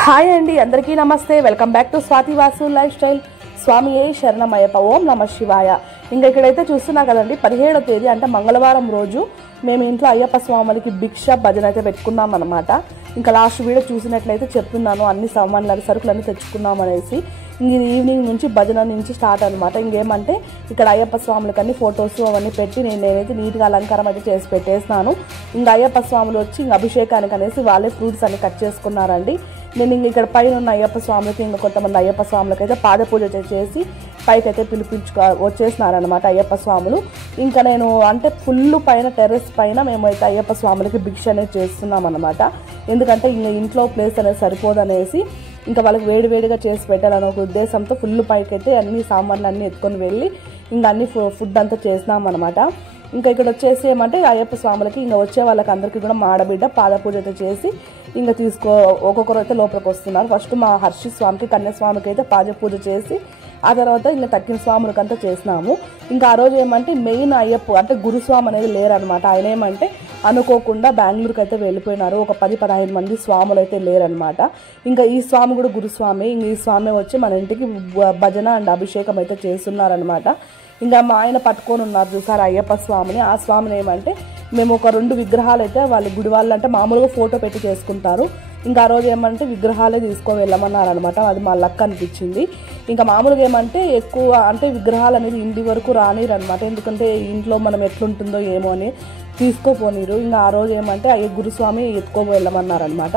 Hi అండి, అందరికీ నమస్తే. Welcome back to Swathi Vasu life style. స్వామియే శరణమయ్యప్ప. ఓం నమ శివాయ. ఇంకా ఇక్కడైతే చూస్తున్నా కదండి, 17వ తేదీ అంటే మంగళవారం రోజు మేము ఇంట్లో అయ్యప్ప స్వాములకి భిక్ష భజన అయితే పెట్టుకున్నాం అనమాట. ఇంకా లాస్ట్ వీడియో చూసినట్లయితే చెప్తున్నాను, అన్ని సామాన్లు సరుకులన్నీ తెచ్చుకున్నాం అనేసి. ఈవినింగ్ నుంచి భజన నుంచి స్టార్ట్ అనమాట. ఇంకేమంటే ఇక్కడ అయ్యప్ప స్వాములకి అన్ని ఫొటోస్ అవన్నీ పెట్టి నేనైతే నీట్గా అలంకారం అయితే చేసి పెట్టేసినాను. ఇంకా అయ్యప్ప స్వాములు వచ్చి ఇంకా అభిషేకానికి అనేసి వాళ్ళే ఫ్రూట్స్ అన్ని కట్ చేసుకున్నారండి. నేను ఇంక ఇక్కడ పైన ఉన్న అయ్యప్ప స్వాములకి ఇంకా కొంతమంది అయ్యప్ప స్వాములకి అయితే పాద పూజ చేసి పైకి అయితే వచ్చేసినారనమాట అయ్యప్ప స్వాములు. ఇంకా నేను అంటే ఫుల్ పైన టెర్రస్ పైన మేమైతే అయ్యప్ప స్వాములకి భిక్ష అనేది చేస్తున్నాం అనమాట. ఎందుకంటే ఇంకా ఇంట్లో ప్లేస్ అనేది సరిపోదనేసి ఇంకా వాళ్ళకి వేడివేడిగా చేసి పెట్టాలని ఒక ఉద్దేశంతో ఫుల్ పైకి అయితే అన్ని సామాన్లు అన్నీ ఎత్తుకొని వెళ్ళి ఇంకా అన్ని ఫుడ్ అంతా చేసినాం అనమాట. ఇంకా ఇక్కడ వచ్చేసి ఏమంటే అయ్యప్ప స్వాములకి ఇంకా వచ్చే వాళ్ళకి అందరికీ కూడా మాడబిడ్డ పాద పూజ అయితే చేసి ఇంకా ఒక్కొక్కరు అయితే లోపలికి వస్తున్నారు. ఫస్ట్ మా హర్షి స్వామికి కన్యాస్వామికి అయితే పాద పూజ చేసి ఆ తర్వాత ఇంకా తక్కిన స్వాములకి అంతా చేసినాము. ఇంకా ఆ రోజు ఏమంటే మెయిన్ అయ్యప్ప అంటే గురుస్వామి అనేది లేరనమాట. ఆయన ఏమంటే అనుకోకుండా బెంగళూరుకి అయితే వెళ్ళిపోయినారు. ఒక 10-15 మంది స్వాములు అయితే లేరనమాట. ఇంకా ఈ స్వామి కూడా గురుస్వామి. ఇంక ఈ స్వామి వచ్చి మన ఇంటికి భజన అండ్ అభిషేకం అయితే చేస్తున్నారనమాట. ఇంకా మా ఆయన పట్టుకొని ఉన్నారు చూసారు అయ్యప్ప స్వామిని. ఆ స్వామిని ఏమంటే మేము ఒక 2 విగ్రహాలు అయితే వాళ్ళ గుడి వాళ్ళు అంటే మామూలుగా ఫోటో పెట్టి చేసుకుంటారు. ఇంకా ఆ రోజు ఏమంటే విగ్రహాలే తీసుకొని వెళ్ళమన్నారనమాట. అది మా లక్ అనిపించింది. ఇంకా మామూలుగా ఏమంటే ఎక్కువ అంటే విగ్రహాలు అనేది ఇంటి వరకు రానిరు అనమాట. ఎందుకంటే ఇంట్లో మనం ఎట్లుంటుందో ఏమో అని తీసుకోపోనిరు. ఇంకా ఆ రోజు ఏమంటే అయ్యే గురుస్వామి ఎత్తుకో వెళ్ళమన్నారనమాట.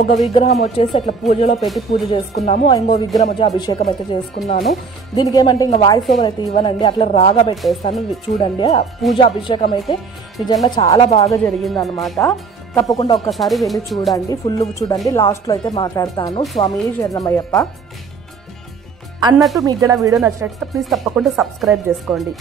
ఒక విగ్రహం వచ్చేసి అట్లా పూజలో పెట్టి పూజ చేసుకున్నాము. ఇంకో విగ్రహం వచ్చి అభిషేకం అయితే చేసుకున్నాను. దీనికి ఏమంటే ఇంకా వాయిస్ ఓవర్ అయితే ఇవ్వనండి, అట్లా రాగా పెట్టేస్తాను. చూడండి, పూజ అభిషేకం అయితే నిజంగా చాలా బాగా జరిగింది అనమాట. తప్పకుండా ఒక్కసారి వెళ్ళి చూడండి, ఫుల్ చూడండి. లాస్ట్లో అయితే మాట్లాడతాను. స్వామి శరణమయ్యప్ప అన్నట్టు మీకు గల వీడియో నచ్చినట్లయితే ప్లీజ్ తప్పకుండా సబ్స్క్రైబ్ చేసుకోండి.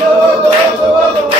Go, go, go, go, go.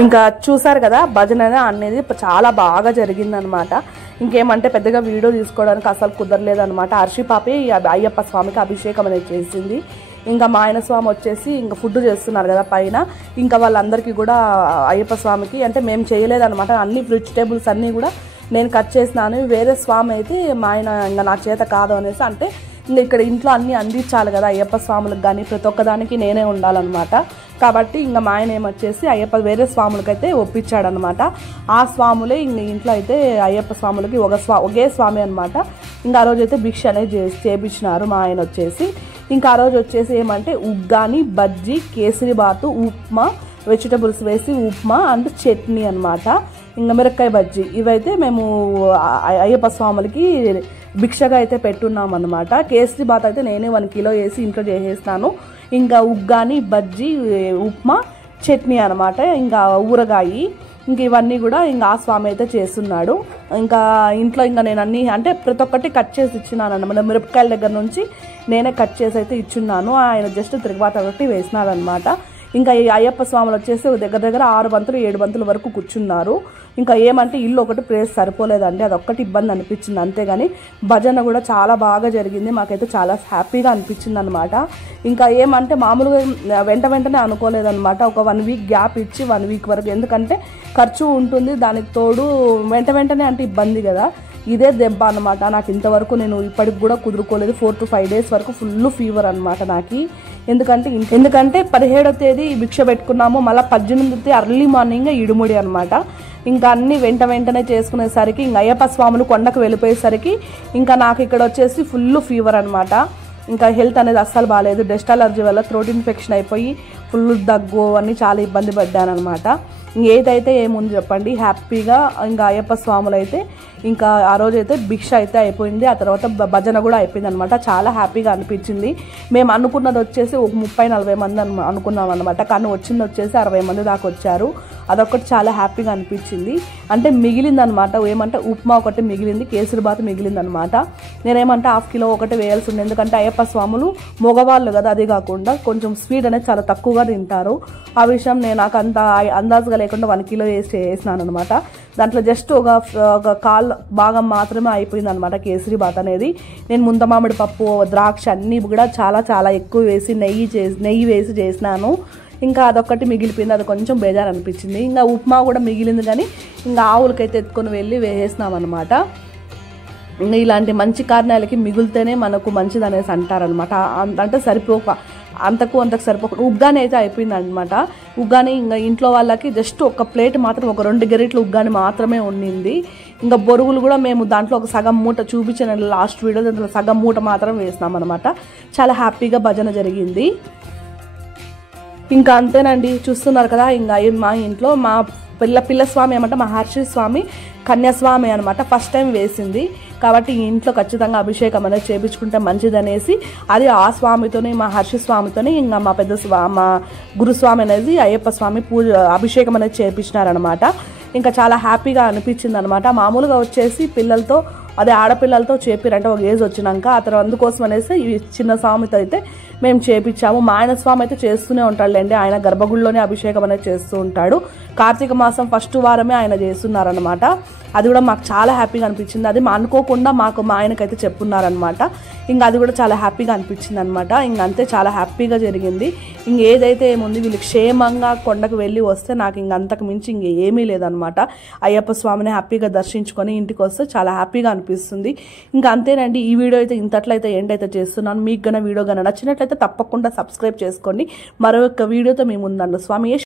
ఇంకా చూసారు కదా భజన అనేది చాలా బాగా జరిగిందనమాట. ఇంకేమంటే పెద్దగా వీడియో తీసుకోవడానికి అసలు కుదరలేదనమాట. హర్షి పాపి అయ్యప్ప స్వామికి అభిషేకం అనేది చేసింది. ఇంకా మా ఆయన స్వామి వచ్చేసి ఇంకా ఫుడ్ చేస్తున్నారు కదా పైన. ఇంకా వాళ్ళందరికీ కూడా అయ్యప్ప స్వామికి అంటే మేము చేయలేదనమాట. అన్ని వెజిటేబుల్స్ అన్నీ కూడా నేను కట్ చేసినాను. వేరే స్వామి అయితే మా ఆయన ఇంకా నా చేత కాదు అనేసి అంటే ఇక్కడ ఇంట్లో అన్నీ అందించాలి కదా అయ్యప్ప స్వాములకు కానీ ప్రతి ఒక్కదానికి నేనే ఉండాలన్నమాట. కాబట్టి ఇంకా మా ఆయన ఏమొచ్చేసి అయ్యప్ప వేరే స్వాములకైతే ఒప్పించాడనమాట. ఆ స్వాములే ఇంక ఇంట్లో అయితే అయ్యప్ప స్వాములకి ఒకే స్వామి అనమాట. ఇంకా ఆ రోజు అయితే భిక్ష అనేది చేపించినారు మా ఆయన వచ్చేసి. ఇంకా ఆ రోజు వచ్చేసి ఏమంటే ఉగ్గాని, బజ్జీ, కేసరిబాతు, ఉప్మా, వెజిటబుల్స్ వేసి ఉప్మా అండ్ చట్నీ అనమాట. ఇంకా మిరపకాయ బజ్జీ ఇవైతే మేము అయ్యప్ప స్వాములకి భిక్షగా అయితే పెట్టున్నాం అనమాట. కేసరిబాత్ అయితే నేనే 1 కిలో వేసి ఇంట్లో చేసేస్తాను. ఇంకా ఉగ్గాని, బజ్జీ, ఉప్మా, చట్నీ అనమాట. ఇంకా ఊరగాయి ఇంక ఇవన్నీ కూడా ఇంకా ఆ స్వామి అయితే చేస్తున్నాడు. ఇంకా ఇంట్లో ఇంకా నేను అన్నీ అంటే ప్రతి ఒక్కటి కట్ చేసి ఇచ్చినాను అనమాట. మిరపకాయల దగ్గర నుంచి నేనే కట్ చేసి అయితే ఇచ్చున్నాను. ఆయన జస్ట్ తిరుగుబాటు ఒకటి వేసినాడు అనమాట. ఇంకా ఈ అయ్యప్ప స్వాములు వచ్చేసి దగ్గర దగ్గర 6 బంతులు 7 బంతుల వరకు కూర్చున్నారు. ఇంకా ఏమంటే ఇల్లు ఒకటి ప్లేస్ సరిపోలేదండి, అదొక్కటి ఇబ్బంది అనిపించింది అంతేగాని భజన కూడా చాలా బాగా జరిగింది. మాకైతే చాలా హ్యాపీగా అనిపించింది అనమాట. ఇంకా ఏమంటే మామూలుగా వెంటనే అనుకోలేదన్నమాట. ఒక 1 వీక్ గ్యాప్ ఇచ్చి 1 వీక్ వరకు, ఎందుకంటే ఖర్చు ఉంటుంది, దానికి తోడు వెంటనే అంటే ఇబ్బంది కదా. ఇదే దెబ్బ అనమాట నాకు. ఇంతవరకు నేను ఇప్పటికి కూడా కుదురుకోలేదు. 4 to 5 days వరకు ఫుల్ ఫీవర్ అనమాట నాకు. ఎందుకంటే 17వ తేదీ భిక్ష పెట్టుకున్నాము, మళ్ళీ 18వ తేదీ అర్లీ మార్నింగ్ ఇడుముడి అనమాట. ఇంకా అన్ని వెంటనే చేసుకునేసరికి ఇంకా అయ్యప్ప స్వాములు కొండకు వెళ్ళిపోయేసరికి ఇంకా నాకు ఇక్కడ వచ్చేసి ఫుల్ ఫీవర్ అనమాట. ఇంకా హెల్త్ అనేది అస్సలు బాగాలేదు. డస్ట్ అలర్జీ వల్ల థ్రోట్ ఇన్ఫెక్షన్ అయిపోయి ఫుల్ దగ్గు అన్నీ చాలా ఇబ్బంది పడ్డాను అనమాట. ఏదైతే ఏముంది చెప్పండి, హ్యాపీగా ఇంకా అయ్యప్ప స్వాములు అయితే ఇంకా ఆ రోజు అయితే భిక్ష అయితే అయిపోయింది. ఆ తర్వాత భజన కూడా అయిపోయింది అనమాట. చాలా హ్యాపీగా అనిపించింది. మేము అనుకున్నది వచ్చేసి ఒక 30-40 మంది అనుకున్నాం అనమాట. కానీ వచ్చింది వచ్చేసి 60 మంది దాకా వచ్చారు. అదొకటి చాలా హ్యాపీగా అనిపించింది. అంటే మిగిలింది అనమాట. ఏమంటే ఉప్మా ఒకటి మిగిలింది, కేసరిబాత్ మిగిలింది అనమాట. నేనేమంటే 1/2 కిలో ఒకటి వేయాల్సి ఉంది, ఎందుకంటే అయ్యప్ప స్వాములు మగవాళ్ళు కదా, అదే కాకుండా కొంచెం స్వీట్ అనేది చాలా తక్కువగా తింటారు. ఆ విషయం నాకు అంత అందాజుగా లేకుండా 1 కిలో వేసినాను అనమాట. దాంట్లో జస్ట్ ఒక కాల్ భాగం మాత్రమే అయిపోయింది అనమాట కేసరిబాత్ అనేది. నేను ముంత మామిడి పప్పు, ద్రాక్ష అన్నీ కూడా చాలా ఎక్కువ వేసి నెయ్యి వేసి చేసినాను. ఇంకా అదొక్కటి మిగిలిపోయింది, అది కొంచెం బేజారు అనిపించింది. ఇంకా ఉప్మా కూడా మిగిలింది, కానీ ఇంకా ఆవులకైతే ఎత్తుకొని వెళ్ళి వేసేసినాం అనమాట. ఇంకా ఇలాంటి మంచి కారణాలకి మిగిలితేనే మనకు మంచిది అనేసి అంటారనమాట. అంటే అంతకు సరిపోక ఉగ్గాని అయితే అయిపోయింది అనమాట. ఉగ్గాని ఇంకా ఇంట్లో వాళ్ళకి జస్ట్ ఒక ప్లేట్ మాత్రం, ఒక 2 గరిటెలు ఉగ్గాని మాత్రమే ఉండింది. ఇంకా బొరుగులు కూడా మేము దాంట్లో ఒక సగం మూట చూపించిన లాస్ట్ వీడియో, దాంట్లో సగం మూట మాత్రం వేసినాం అనమాట. చాలా హ్యాపీగా భజన జరిగింది. ఇంకా అంతేనండి, చూస్తున్నారు కదా. ఇంకా మా ఇంట్లో మా పిల్ల స్వామి ఏమంటే మా హర్షి స్వామి కన్యాస్వామి అనమాట. ఫస్ట్ టైం వేసింది కాబట్టి ఇంట్లో ఖచ్చితంగా అభిషేకం అనేది చేయించుకుంటే మంచిదనేసి అది ఆ స్వామితోని, మా హర్షి స్వామితోని, ఇంకా మా గురుస్వామి అనేది అయ్యప్ప స్వామి అభిషేకం అనేది చేయించినారనమాట. ఇంకా చాలా హ్యాపీగా అనిపించింది అనమాట. మామూలుగా వచ్చేసి పిల్లలతో అదే ఆడపిల్లలతో చేపిరంటే ఒక ఏజ్ వచ్చినాక అతను అందుకోసం అనేసి ఈ చిన్న స్వామితో అయితే మేము చేపించాము. మా ఆయన స్వామి అయితే చేస్తూనే ఉంటాడులేండి, ఆయన గర్భగుడిలోనే అభిషేకం అనేది చేస్తూ ఉంటాడు. కార్తీక మాసం ఫస్ట్ వారమే ఆయన చేస్తున్నారనమాట. అది కూడా మాకు చాలా హ్యాపీగా అనిపించింది. అది అనుకోకుండా మా ఆయనకైతే చెప్పున్నారనమాట. ఇంకా అది కూడా చాలా హ్యాపీగా అనిపించింది అనమాట. ఇంకంతే చాలా హ్యాపీగా జరిగింది. ఏదైతే ఏముంది వీళ్ళు క్షేమంగా కొండకు వెళ్ళి వస్తే నాకు అంతకు మించి ఏమీ లేదనమాట. అయ్యప్ప స్వామిని హ్యాపీగా దర్శించుకొని ఇంటికి వస్తే చాలా హ్యాపీగా అనిపిస్తుంది. ఇంకా అంతేనండి, ఈ వీడియో అయితే ఇంతట్లయితే ఏంటైతే చేస్తున్నాను. మీకు గన వీడియో గన నచ్చినట్లయితే తప్పకుండా సబ్స్క్రైబ్ చేసుకోండి. మరొక వీడియోతో మీ ముందన్న స్వామి